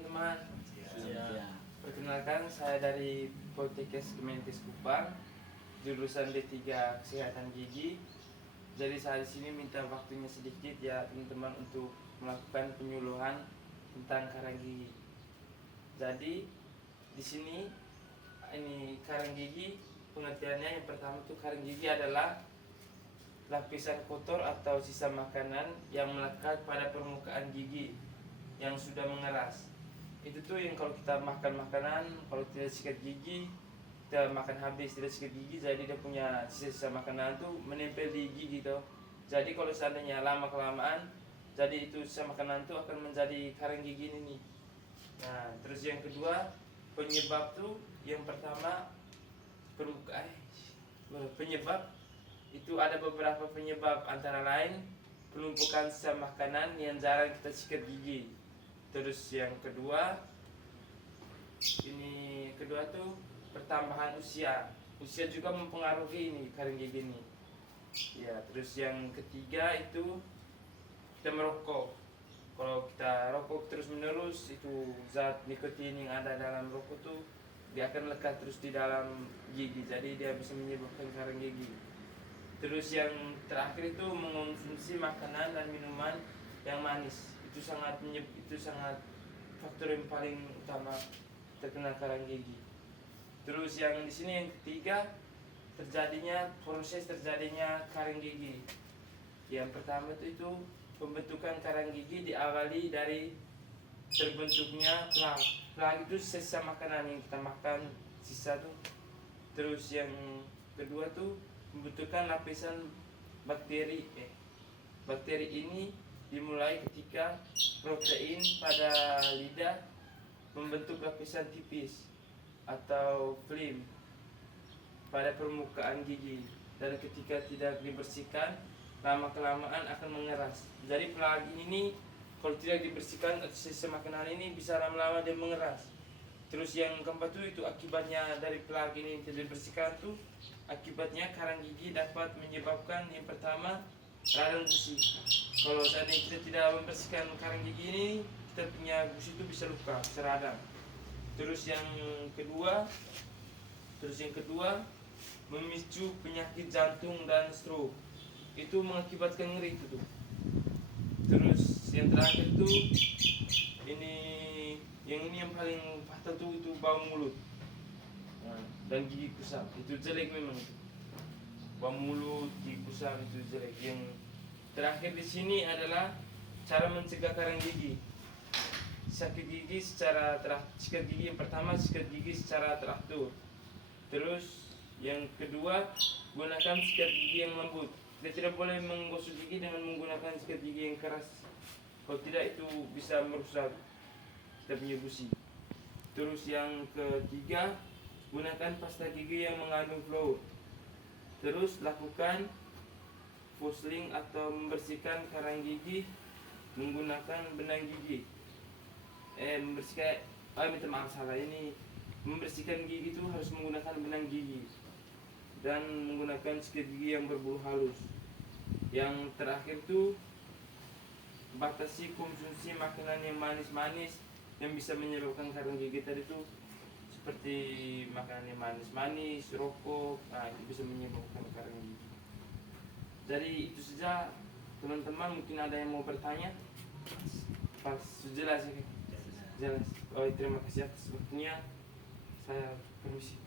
teman-teman. Ya. Perkenalkan, saya dari Poltekkes Kemenkes Kupang, jurusan D3 Kesehatan Gigi. Jadi saya di sini minta waktunya sedikit ya teman-teman untuk melakukan penyuluhan tentang karang gigi. Jadi di sini ini karang gigi, pengertiannya yang pertama tuh karang gigi adalah lapisan kotor atau sisa makanan yang melekat pada permukaan gigi yang sudah mengeras. Itu tuh yang kalau kita makan makanan, kalau tidak sikat gigi, kita makan habis tidak sikat gigi, jadi dia punya sisa-sisa makanan tuh menempel di gigi tuh. Jadi kalau seandainya lama kelamaan, jadi itu sisa makanan tuh akan menjadi karang gigi ini nih. Nah, terus yang kedua, penyebab tuh yang pertama penyebab itu ada beberapa penyebab, antara lain penumpukan sisa makanan yang jarang kita sikat gigi. Terus yang kedua tuh pertambahan usia juga mempengaruhi ini karang gigi ini ya. Terus yang ketiga itu kita merokok. Kalau kita rokok terus menerus, itu zat nikotin yang ada dalam rokok tuh dia akan lekat terus di dalam gigi, jadi dia bisa menyebabkan karang gigi. Terus yang terakhir itu mengonsumsi makanan dan minuman yang manis, itu sangat faktor yang paling utama terkena karang gigi. Terus yang di sini yang ketiga, proses terjadinya karang gigi. Yang pertama itu pembentukan karang gigi diawali dari terbentuknya plak. Plak itu sisa makanan yang kita makan, sisa tuh. Terus yang kedua tuh pembentukan lapisan bakteri. Bakteri ini dimulai ketika protein pada lidah membentuk lapisan tipis atau film pada permukaan gigi, dan ketika tidak dibersihkan lama kelamaan akan mengeras. Jadi plak ini kalau tidak dibersihkan, sisa makanan ini bisa lama-lama dia mengeras. Terus yang keempat itu akibatnya dari plak ini tidak dibersihkan tuh, akibatnya karang gigi dapat menyebabkan yang pertama radang gusi. Kalau seandainya kita tidak membersihkan karang gigi ini, kita punya gusi itu bisa luka, bisa radang. Terus yang kedua memicu penyakit jantung dan stroke, itu mengakibatkan ngeri itu tuh. Terus yang terakhir tuh ini yang paling fatal tuh, itu bau mulut dan gigi kusam. Itu jelek memang itu. Bau mulut, gigi kusam itu jelek. Yang terakhir di sini adalah cara mencegah karang gigi. Sikat gigi yang pertama, sikat gigi secara teratur. Terus yang kedua, gunakan sikat gigi yang lembut. Kita tidak boleh menggosok gigi dengan menggunakan sikat gigi yang keras. Kalau tidak itu bisa merusak kita punya gusi. Terus yang ketiga, gunakan pasta gigi yang mengandung fluor. Terus lakukan flossing atau membersihkan karang gigi menggunakan benang gigi. Membersihkan gigi itu harus menggunakan benang gigi dan menggunakan sikat gigi yang berbulu halus. Yang terakhir tuh batasi konsumsi makanan yang manis-manis yang bisa menyebabkan karang gigi tadi tuh, seperti makanan yang manis-manis, rokok, itu bisa menyebabkan karang gigi. Jadi itu saja teman-teman, mungkin ada yang mau bertanya? Pas jelas ya? Jelas. Terima kasih atas waktunya. Saya permisi.